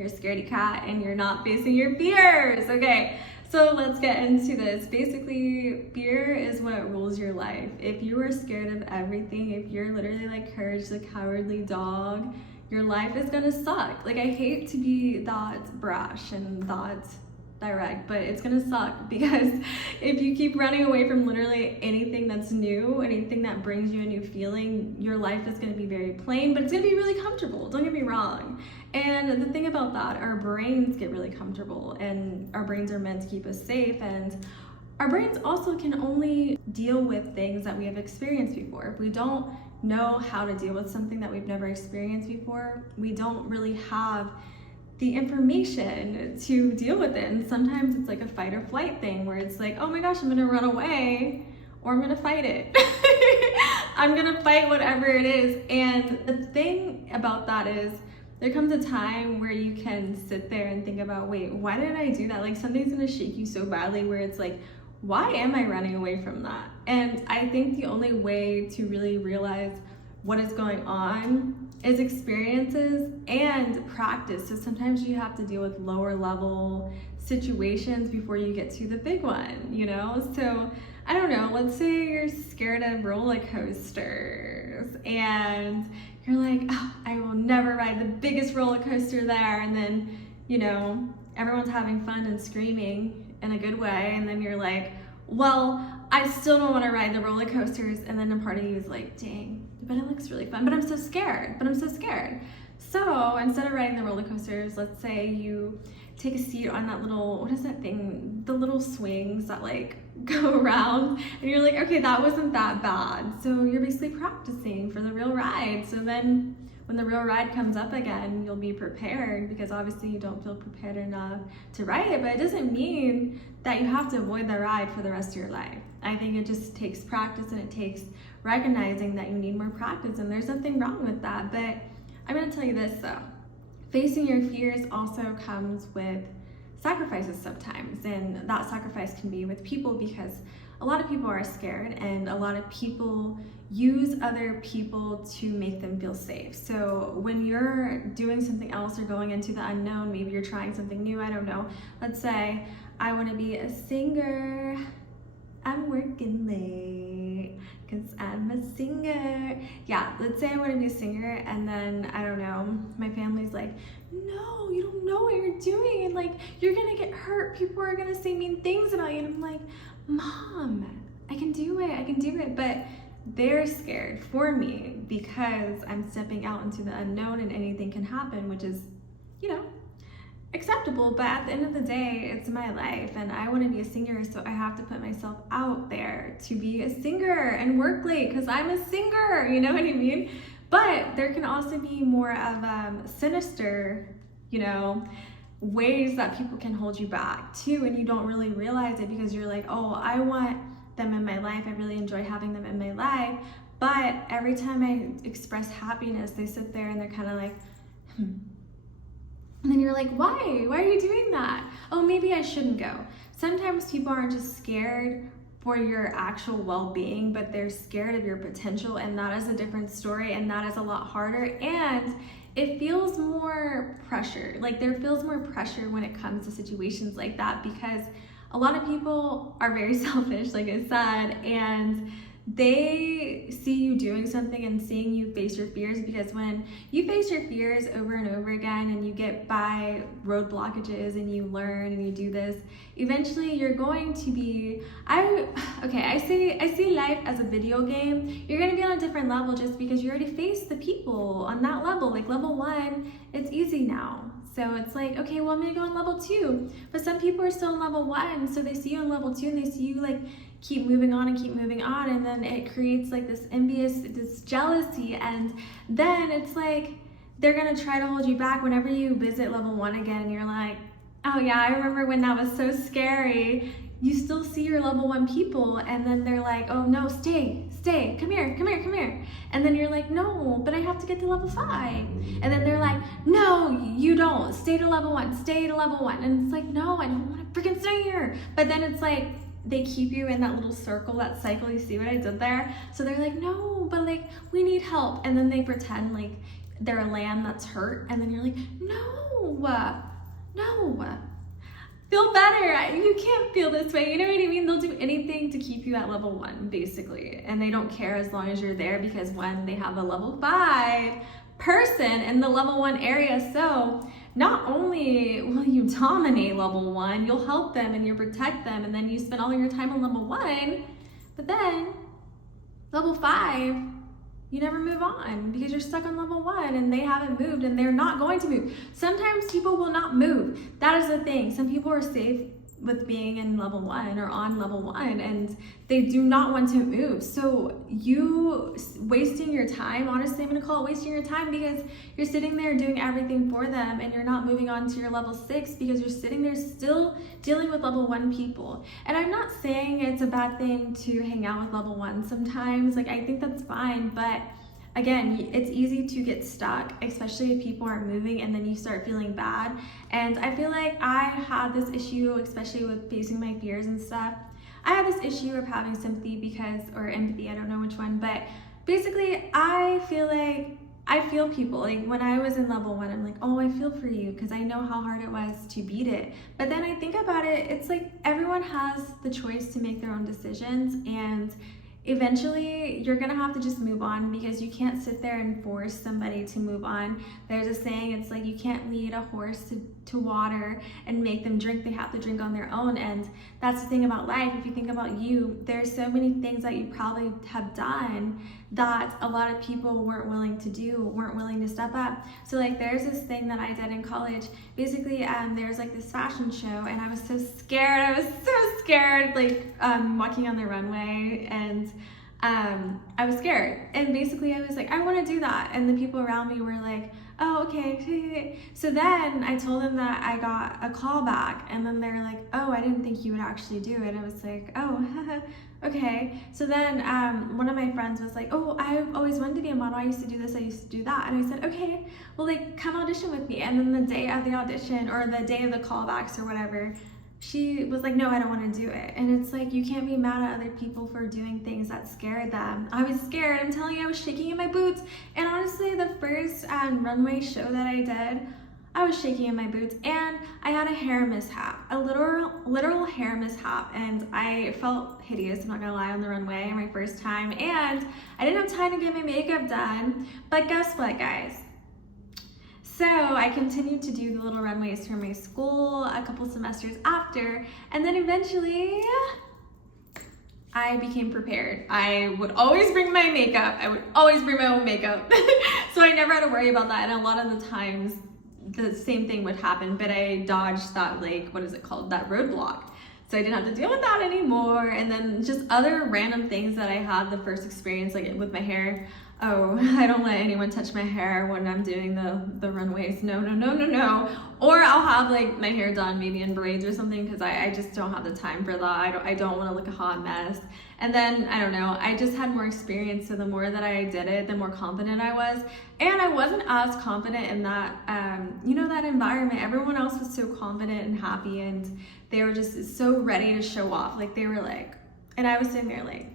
You're a scaredy cat and you're not facing your fears. Okay, so let's get into this. Basically, fear is what rules your life. If you are scared of everything, if you're literally like Courage the Cowardly Dog, your life is gonna suck. Like, I hate to be that brash and that direct, but it's gonna suck because if you keep running away from literally anything that's new, anything that brings you a new feeling, your life is gonna be very plain, but it's gonna be really comfortable. Don't get me wrong. And the thing about that, our brains get really comfortable and our brains are meant to keep us safe, and our brains also can only deal with things that we have experienced before. If we don't know how to deal with something that we've never experienced before, we don't really have the information to deal with it. And sometimes it's like a fight or flight thing where it's like, oh my gosh, I'm gonna run away or I'm gonna fight it. I'm gonna fight whatever it is. And the thing about that is there comes a time where you can sit there and think about, wait, why did I do that? Like, something's gonna shake you so badly where it's like, why am I running away from that? And I think the only way to really realize what is going on is experiences and practice. So sometimes you have to deal with lower level situations before you get to the big one, you know? So I don't know, let's say you're scared of roller coasters and you're like, oh, I will never ride the biggest roller coaster there. And then, you know, everyone's having fun and screaming in a good way. And then you're like, well, I still don't want to ride the roller coasters. And then a part of you is like, dang, but it looks really fun, but I'm so scared, So instead of riding the roller coasters, let's say you take a seat on that little, what is that thing? The little swings that like go around, and you're like, okay, that wasn't that bad. So you're basically practicing for the real ride. So then when the real ride comes up again, you'll be prepared, because obviously you don't feel prepared enough to ride it, but it doesn't mean that you have to avoid the ride for the rest of your life. I think it just takes practice, and it takes recognizing that you need more practice, and there's nothing wrong with that. But I'm gonna tell you this though, facing your fears also comes with sacrifices sometimes, and that sacrifice can be with people, because a lot of people are scared and a lot of people use other people to make them feel safe. So when you're doing something else or going into the unknown, maybe you're trying something new, I don't know. Let's say I want to be a singer. I'm working late because I'm a singer. Yeah, let's say I want to be a singer, and then, I don't know, my family's like, no, you don't know what you're doing, and like, you're gonna get hurt. People are gonna say mean things about you. And I'm like, Mom, I can do it. But they're scared for me because I'm stepping out into the unknown and anything can happen, which is, you know, acceptable. But at the end of the day, it's my life and I want to be a singer, so I have to put myself out there to be a singer and work late because I'm a singer, you know what I mean? But there can also be more of sinister, you know, ways that people can hold you back too, and you don't really realize it because you're like, oh, I want them in my life, I really enjoy having them in my life, but every time I express happiness, they sit there and they're kind of like, And then you're like, why are you doing that? Oh, maybe I shouldn't go. Sometimes people aren't just scared for your actual well-being, but they're scared of your potential, and that is a different story, and that is a lot harder, and it feels more pressure. Like, there feels more pressure when it comes to situations like that, because a lot of people are very selfish, like I said, and they see you doing something and seeing you face your fears, because when you face your fears over and over again and you get by road blockages and you learn and you do this, eventually you're going to be, I see life as a video game. You're going to be on a different level just because you already faced the people on that level. Like level 1, it's easy now. So it's like, okay, well, I'm gonna go on level 2. But some people are still on level 1, so they see you on level 2 and they see you like keep moving on, and then it creates like this this jealousy, and then it's like they're gonna try to hold you back whenever you visit level 1 again, and you're like, oh yeah, I remember when that was so scary. You still see your level 1 people, and then they're like, oh no, stay, come here. And then you're like, no, but I have to get to level 5. And then they're like, no, you don't, stay to level 1. And it's like, no, I don't want to freaking stay here. But then it's like, they keep you in that little circle, that cycle. You see what I did there? So they're like, no, but like, we need help. And then they pretend like they're a lamb that's hurt, and then you're like, no, feel better. You can't feel this way. You know what I mean? They'll do anything to keep you at level 1, basically. And they don't care as long as you're there, because when they have a level 5 person in the level 1 area, so not only will you dominate level 1, you'll help them and you protect them, and then you spend all your time on level 1, but then level 5, you never move on because you're stuck on level 1 and they haven't moved and they're not going to move. Sometimes people will not move. That is the thing. Some people are safe with being in level 1 or on level 1 and they do not want to move. So you wasting your time, honestly, I'm gonna call it wasting your time, because you're sitting there doing everything for them and you're not moving on to your level 6 because you're sitting there still dealing with level 1 people. And I'm not saying it's a bad thing to hang out with level 1 sometimes, like I think that's fine, but again, it's easy to get stuck, especially if people aren't moving and then you start feeling bad. And I feel like I had this issue, especially with facing my fears and stuff. I had this issue of having sympathy or empathy, I don't know which one, but basically I feel like I feel people. Like when I was in level 1, I'm like, oh, I feel for you because I know how hard it was to beat it. But then I think about it, it's like everyone has the choice to make their own decisions, and eventually you're gonna have to just move on, because you can't sit there and force somebody to move on. There's a saying, it's like you can't lead a horse to water and make them drink. They have to drink on their own. And that's the thing about life. If you think about you, there's so many things that you probably have done that a lot of people weren't willing to do, weren't willing to step up. So like there's this thing that I did in college. Basically, there's like this fashion show and I was so scared. Like walking on the runway, and I was scared. And basically I was like, I want to do that. And the people around me were like, oh, okay. So then I told them that I got a call back, and then they're like, oh, I didn't think you would actually do it. I was like, oh, okay. So then one of my friends was like, oh, I've always wanted to be a model. I used to do this, I used to do that. And I said, okay, well, like, come audition with me. And then the day of the audition, or the day of the callbacks or whatever, she was like, no, I don't want to do it. And it's like, you can't be mad at other people for doing things that scared them. I was scared. I'm telling you, I was shaking in my boots. And honestly, the first runway show that I did, I was shaking in my boots, and I had a hair mishap, a literal hair mishap, and I felt hideous, I'm not gonna lie, on the runway my first time, and I didn't have time to get my makeup done. But guess what, guys? So I continued to do the little runways for my school a couple semesters after, and then eventually I became prepared. I would always bring my makeup. I would always bring my own makeup. So I never had to worry about that. And a lot of the times the same thing would happen, but I dodged that, like, what is it called? That roadblock. So I didn't have to deal with that anymore. And then just other random things that I had the first experience, like with my hair. Oh, I don't let anyone touch my hair when I'm doing the runways. No. Or I'll have like my hair done maybe in braids or something, because I just don't have the time for that. I don't want to look a hot mess. And then, I don't know, I just had more experience. So the more that I did it, the more confident I was. And I wasn't as confident in that, that environment. Everyone else was so confident and happy, and they were just so ready to show off. Like they were like, and I was sitting there like,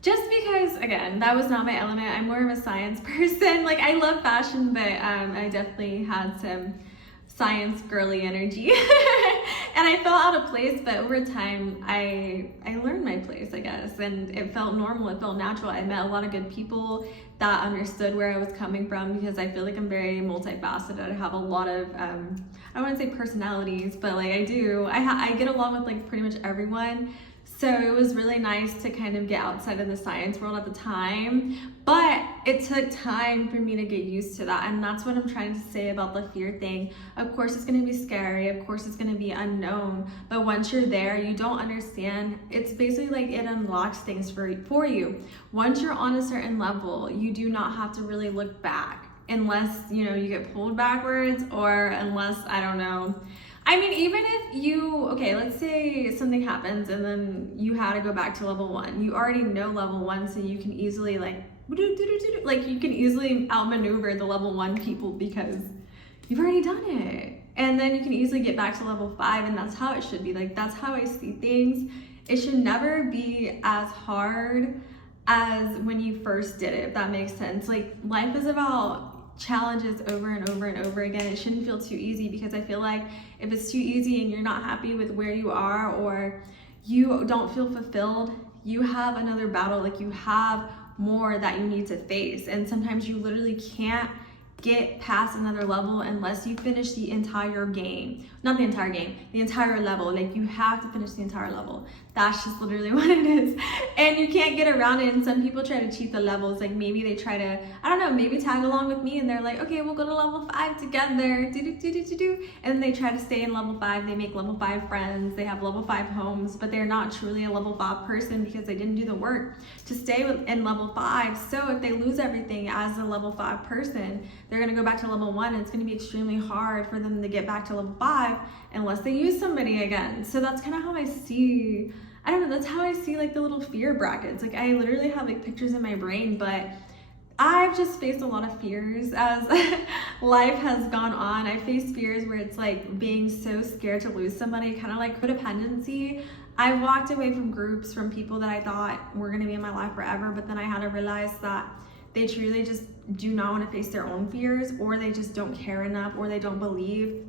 just because, again, that was not my element. I'm more of a science person. Like, I love fashion, but I definitely had some science girly energy. And I felt out of place, but over time, I learned my place, I guess. And it felt normal, it felt natural. I met a lot of good people that understood where I was coming from, because I feel like I'm very multifaceted. I have a lot of, I don't want to say personalities, but like I do. I get along with like pretty much everyone. So it was really nice to kind of get outside of the science world at the time, but it took time for me to get used to that. And that's what I'm trying to say about the fear thing. Of course it's gonna be scary, of course it's gonna be unknown, but once you're there, you don't understand. It's basically like it unlocks things for you. Once you're on a certain level, you do not have to really look back, unless, you get pulled backwards, or unless, I don't know. I mean, even if okay, let's say something happens and then you had to go back to level 1. You already know level 1, so you can easily you can easily outmaneuver the level 1 people because you've already done it. And then you can easily get back to level 5, and that's how it should be. Like, that's how I see things. It should never be as hard as when you first did it, if that makes sense. Like, life is about challenges over and over and over again. It shouldn't feel too easy, because I feel like if it's too easy and you're not happy with where you are, or you don't feel fulfilled, you have another battle. Like, you have more that you need to face, and sometimes you literally can't get past another level unless you finish the entire game. Not the entire game, the entire level. Like, you have to finish the entire level. That's just literally what it is. And you can't get around it. And some people try to cheat the levels. Like, maybe they try to, I don't know, maybe tag along with me, and they're like, okay, we'll go to level 5 together. And then they try to stay in level 5. They make level 5 friends. They have level 5 homes, but they're not truly a level 5 person because they didn't do the work to stay in level 5. So if they lose everything as a level 5 person, they're going to go back to level 1, and it's going to be extremely hard for them to get back to level 5 unless they use somebody again. So that's kind of how I see, I don't know, that's how I see like the little fear brackets. Like, I literally have like pictures in my brain, but I've just faced a lot of fears as life has gone on. I faced fears where it's like being so scared to lose somebody, kind of like codependency. I walked away from groups, from people that I thought were going to be in my life forever, but then I had to realize that they truly just do not want to face their own fears, or they just don't care enough, or they don't believe.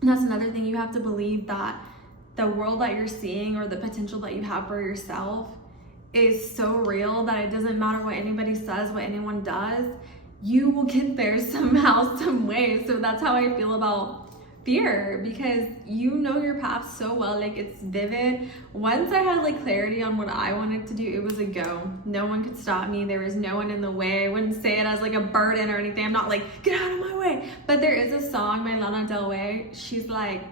And that's another thing. You have to believe that the world that you're seeing, or the potential that you have for yourself, is so real that it doesn't matter what anybody says, what anyone does, you will get there somehow, some way. So that's how I feel about fear, because you know your path so well. Like, it's vivid. Once I had like clarity on what I wanted to do, it was a go. No one could stop me. There was no one in the way. I wouldn't say it as like a burden or anything. I'm not like, get out of my way. But there is a song by Lana Del Rey. She's like,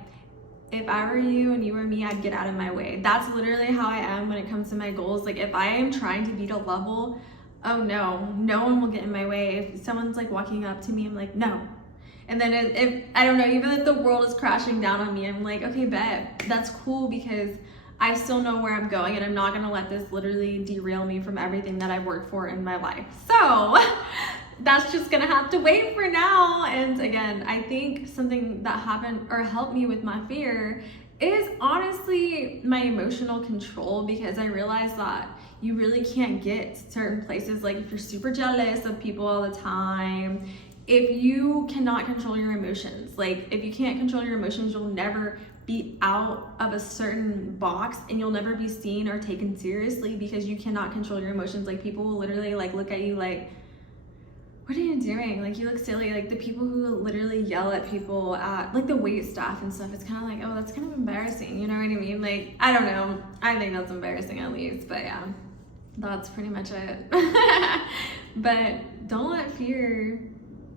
if I were you and you were me, I'd get out of my way. That's literally how I am when it comes to my goals. Like, if I am trying to beat a level, oh no, no one will get in my way. If someone's like walking up to me, I'm like, no. And then if I don't know, even if the world is crashing down on me, I'm like, okay, bet, that's cool, because I still know where I'm going, and I'm not gonna let this literally derail me from everything that I've worked for in my life. So that's just gonna have to wait for now. And again, I think something that happened or helped me with my fear is honestly my emotional control, because I realized that you really can't get certain places. Like, if you're super jealous of people all the time, if you cannot control your emotions, like if you can't control your emotions, you'll never be out of a certain box, and you'll never be seen or taken seriously, because you cannot control your emotions. Like, people will literally like look at you like, what are you doing? Like, you look silly. Like, the people who literally yell at people at like the wait staff and stuff, it's kind of like, oh, that's kind of embarrassing, you know what I mean? Like, I don't know, I think that's embarrassing at least. But yeah, that's pretty much it. But don't let fear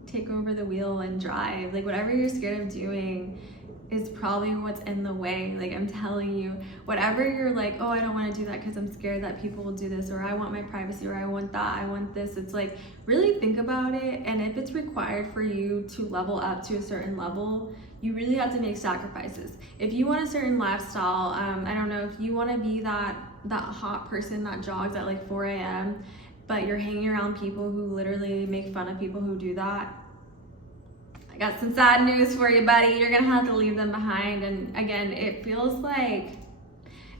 take over the wheel and drive. Like, whatever you're scared of doing is probably what's in the way. Like, I'm telling you, whatever you're like, oh, I don't want to do that because I'm scared that people will do this, or I want my privacy, or I want that, I want this. It's like, really think about it. And if it's required for you to level up to a certain level, you really have to make sacrifices. If you want a certain lifestyle, I don't know, if you want to be that hot person that jogs at like 4 a.m., but you're hanging around people who literally make fun of people who do that, I got some sad news for you, buddy. You're gonna have to leave them behind. And again, it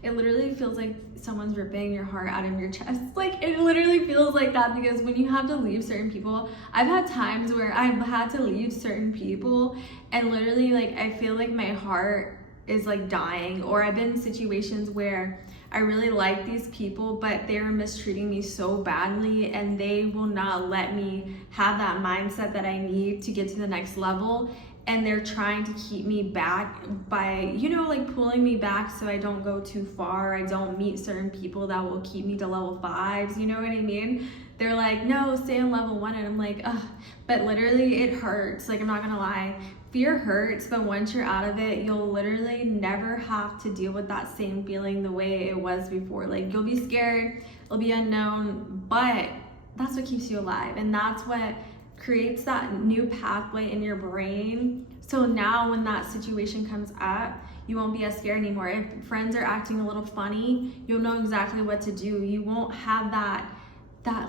literally feels like someone's ripping your heart out of your chest. Like, it literally feels like that, because when you have to leave certain people, I've had times where I've had to leave certain people, and literally, like, I feel like my heart is like dying. Or I've been in situations where I really like these people, but they're mistreating me so badly, and they will not let me have that mindset that I need to get to the next level. And they're trying to keep me back by, you know, like pulling me back so I don't go too far. I don't meet certain people that will keep me to level 5s, you know what I mean? They're like, no, stay on level 1. And I'm like, ugh. But literally, it hurts. Like, I'm not gonna lie. Fear hurts, but once you're out of it, you'll literally never have to deal with that same feeling the way it was before. Like, you'll be scared, it'll be unknown, but that's what keeps you alive. And that's what creates that new pathway in your brain. So now when that situation comes up, you won't be as scared anymore. If friends are acting a little funny, you'll know exactly what to do. You won't have that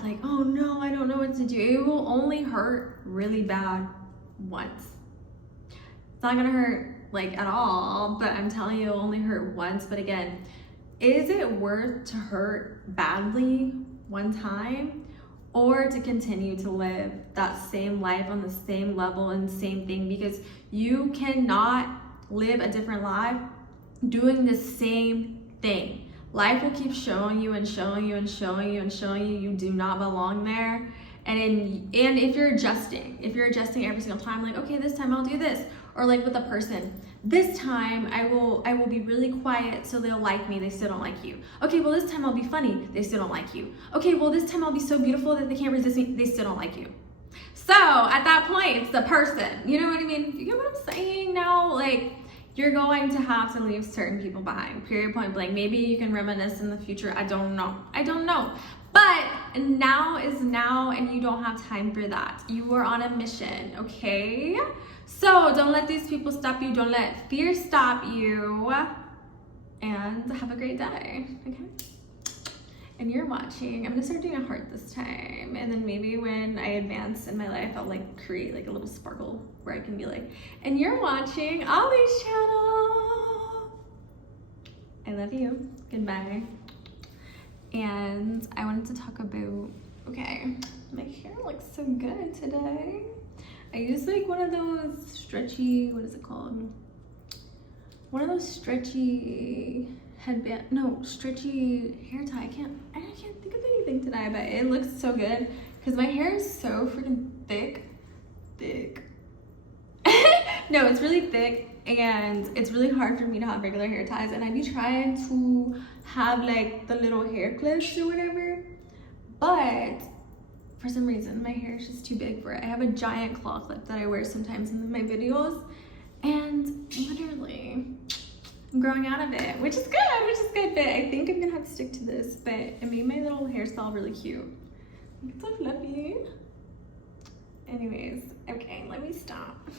like, oh no, I don't know what to do. It will only hurt really bad once. It's not gonna hurt like at all, but I'm telling you, it'll only hurt once. But again, is it worth to hurt badly one time, or to continue to live that same life on the same level and same thing, because you cannot live a different life doing the same thing. Life will keep showing you and showing you and showing you and showing you do not belong there. And if you're adjusting every single time, like, okay, this time I'll do this, or like with a person, this time I will be really quiet so they'll like me, they still don't like you. Okay, well this time I'll be funny, they still don't like you. Okay, well this time I'll be so beautiful that they can't resist me, they still don't like you. So at that point, it's the person. You know what I mean? You get what I'm saying now? Like, you're going to have to leave certain people behind, period, point blank. Maybe you can reminisce in the future, I don't know. But now is now, and you don't have time for that. You are on a mission, okay? So don't let these people stop you. Don't let fear stop you. And have a great day, okay? And you're watching. I'm gonna start doing a heart this time. And then maybe when I advance in my life, I'll like create like a little sparkle where I can be like, and you're watching Ollie's channel. I love you. Goodbye. And I wanted to talk about, okay, my hair looks so good today. I use like one of those stretchy, what is it called? One of those stretchy headband, no, stretchy hair tie. I can't think of anything today, but it looks so good because my hair is so freaking thick. No, it's really thick, and it's really hard for me to have regular hair ties, and I be trying to have like the little hair clips or whatever, but for some reason my hair is just too big for it. I have a giant claw clip that I wear sometimes in my videos, and literally I'm growing out of it, which is good, but I think I'm gonna have to stick to this. But it made my little hairstyle really cute. It's so fluffy. Anyways, okay, let me stop.